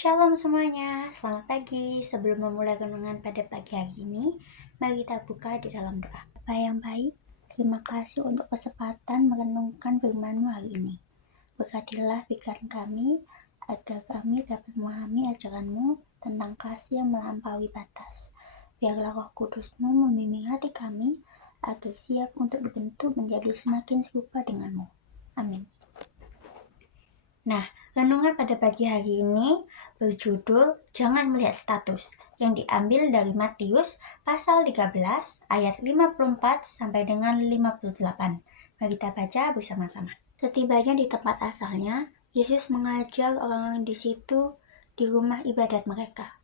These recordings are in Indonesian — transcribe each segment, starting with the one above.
Shalom semuanya, selamat pagi. Sebelum memulai renungan pada pagi hari ini, mari kita buka di dalam doa. Bapa yang baik, terima kasih untuk kesempatan merenungkan firman-Mu hari ini. Berkatilah pikiran kami, agar kami dapat memahami ajaran-Mu tentang kasih yang melampaui batas. Biarlah Roh Kudus-Mu membimbing hati kami, agar siap untuk dibentuk menjadi semakin serupa dengan-Mu. Amin. Nah, renungan pada pagi hari ini berjudul Jangan Melihat Status, yang diambil dari Matius pasal 13 ayat 54 sampai dengan 58. Mari kita baca bersama-sama. Setibanya di tempat asalnya, Yesus mengajar orang-orang di situ di rumah ibadat mereka.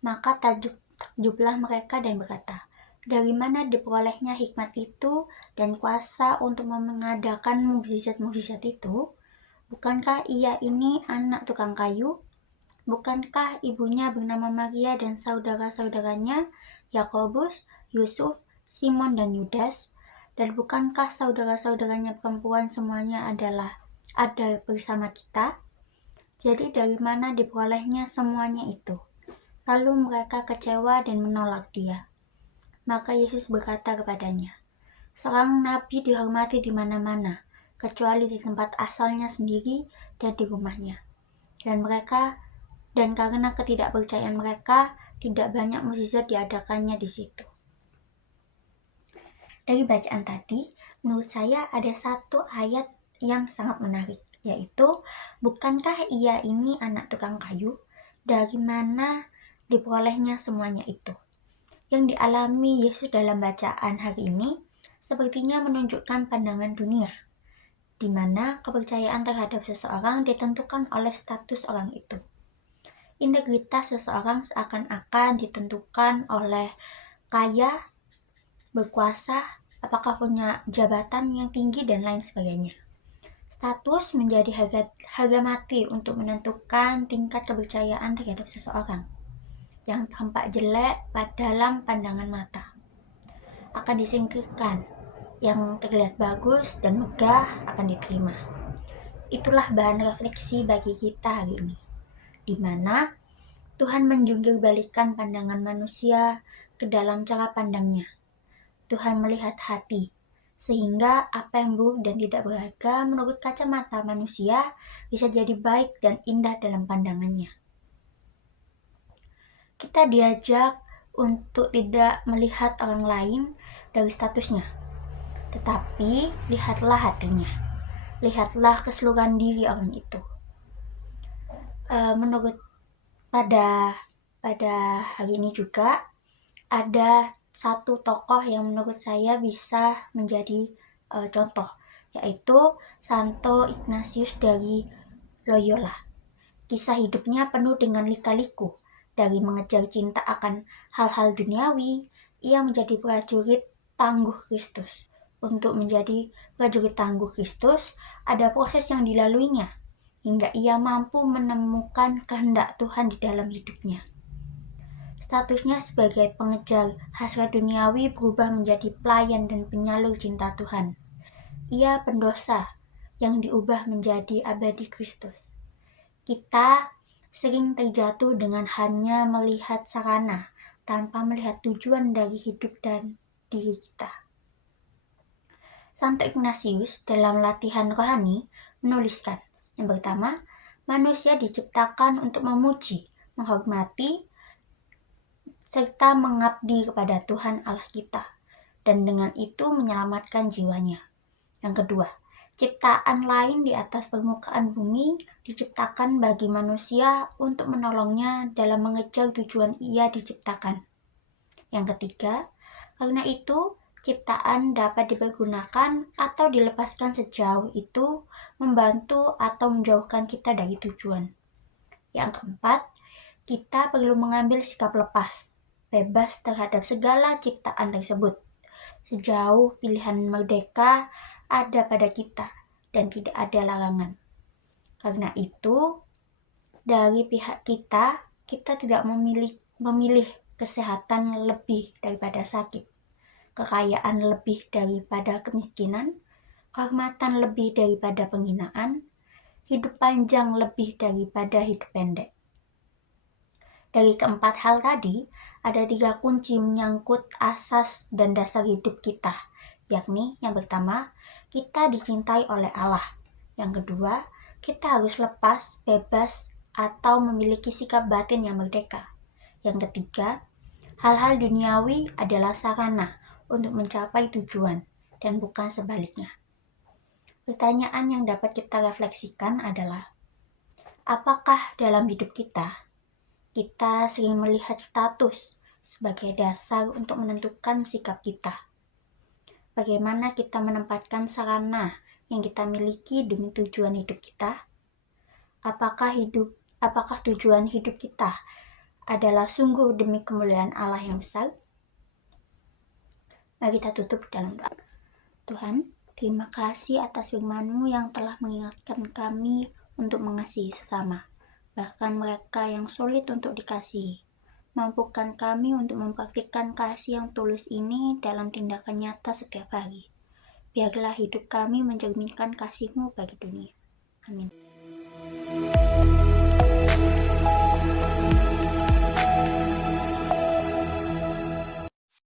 Maka takjublah mereka dan berkata, "Dari mana diperolehnya hikmat itu dan kuasa untuk mengadakan mukjizat-mukjizat itu? Bukankah ia ini anak tukang kayu? Bukankah ibunya bernama Maria dan saudara-saudaranya Yakobus, Yusuf, Simon dan Yudas? Dan bukankah saudara-saudaranya perempuan semuanya ada bersama kita? Jadi dari mana diperolehnya semuanya itu?" Lalu mereka kecewa dan menolak dia. Maka Yesus berkata kepadanya, "Seorang nabi dihormati di mana-mana, kecuali di tempat asalnya sendiri dan di rumahnya." Dan karena ketidakpercayaan mereka, tidak banyak mukjizat diadakannya di situ. Dari bacaan tadi, menurut saya ada satu ayat yang sangat menarik, yaitu, "Bukankah ia ini anak tukang kayu? Dari mana diperolehnya semuanya itu?" Yang dialami Yesus dalam bacaan hari ini sepertinya menunjukkan pandangan dunia, di mana kepercayaan terhadap seseorang ditentukan oleh status orang itu. Integritas seseorang seakan-akan ditentukan oleh kaya, berkuasa, apakah punya jabatan yang tinggi, dan lain sebagainya. Status menjadi harga mati untuk menentukan tingkat kepercayaan terhadap seseorang. Yang tampak jelek dalam pandangan mata akan disingkirkan, yang terlihat bagus dan megah akan diterima. Itulah bahan refleksi bagi kita hari ini, di mana Tuhan menjungkir balikan pandangan manusia ke dalam cara pandangnya. Tuhan melihat hati, sehingga apa yang buruk dan tidak berharga menurut kacamata manusia bisa jadi baik dan indah dalam pandangannya. Kita diajak untuk tidak melihat orang lain dari statusnya, tetapi lihatlah hatinya. Lihatlah keseluruhan diri orang itu. Menurut pada hari ini juga ada satu tokoh yang menurut saya bisa menjadi contoh, yaitu Santo Ignatius dari Loyola. Kisah hidupnya penuh dengan lika-liku. Dari mengejar cinta akan hal-hal duniawi, ia menjadi prajurit tangguh Kristus. Untuk menjadi prajurit tangguh Kristus, ada proses yang dilaluinya, hingga ia mampu menemukan kehendak Tuhan di dalam hidupnya. Statusnya sebagai pengejar hasrat duniawi berubah menjadi pelayan dan penyalur cinta Tuhan. Ia pendosa yang diubah menjadi abadi Kristus. Kita sering terjatuh dengan hanya melihat sarana tanpa melihat tujuan dari hidup dan diri kita. Santo Ignatius dalam latihan rohani menuliskan, yang pertama, manusia diciptakan untuk memuji, menghormati, serta mengabdi kepada Tuhan Allah kita, dan dengan itu menyelamatkan jiwanya. Yang kedua, ciptaan lain di atas permukaan bumi diciptakan bagi manusia untuk menolongnya dalam mengejar tujuan ia diciptakan. Yang ketiga, karena itu ciptaan dapat dipergunakan atau dilepaskan sejauh itu membantu atau menjauhkan kita dari tujuan. Yang keempat, kita perlu mengambil sikap lepas, bebas terhadap segala ciptaan tersebut, sejauh pilihan merdeka ada pada kita dan tidak ada larangan. Karena itu, dari pihak kita tidak memilih kesehatan lebih daripada sakit, kekayaan lebih daripada kemiskinan, kehormatan lebih daripada penghinaan, hidup panjang lebih daripada hidup pendek. Dari keempat hal tadi, ada 3 kunci menyangkut asas dan dasar hidup kita, yakni yang pertama, kita dicintai oleh Allah. Yang kedua, kita harus lepas, bebas, atau memiliki sikap batin yang merdeka. Yang ketiga, hal-hal duniawi adalah sarana untuk mencapai tujuan dan bukan sebaliknya. Pertanyaan yang dapat kita refleksikan adalah, apakah dalam hidup kita sering melihat status sebagai dasar untuk menentukan sikap kita? Bagaimana kita menempatkan sarana yang kita miliki demi tujuan hidup kita? Apakah tujuan hidup kita adalah sungguh demi kemuliaan Allah yang besar? Mari kita tutup dalam doa. Tuhan, terima kasih atas firman-Mu yang telah mengingatkan kami untuk mengasihi sesama, bahkan mereka yang sulit untuk dikasihi. Mampukan kami untuk mempraktikkan kasih yang tulus ini dalam tindakan nyata setiap hari. Biarlah hidup kami mencerminkan kasih-Mu bagi dunia. Amin.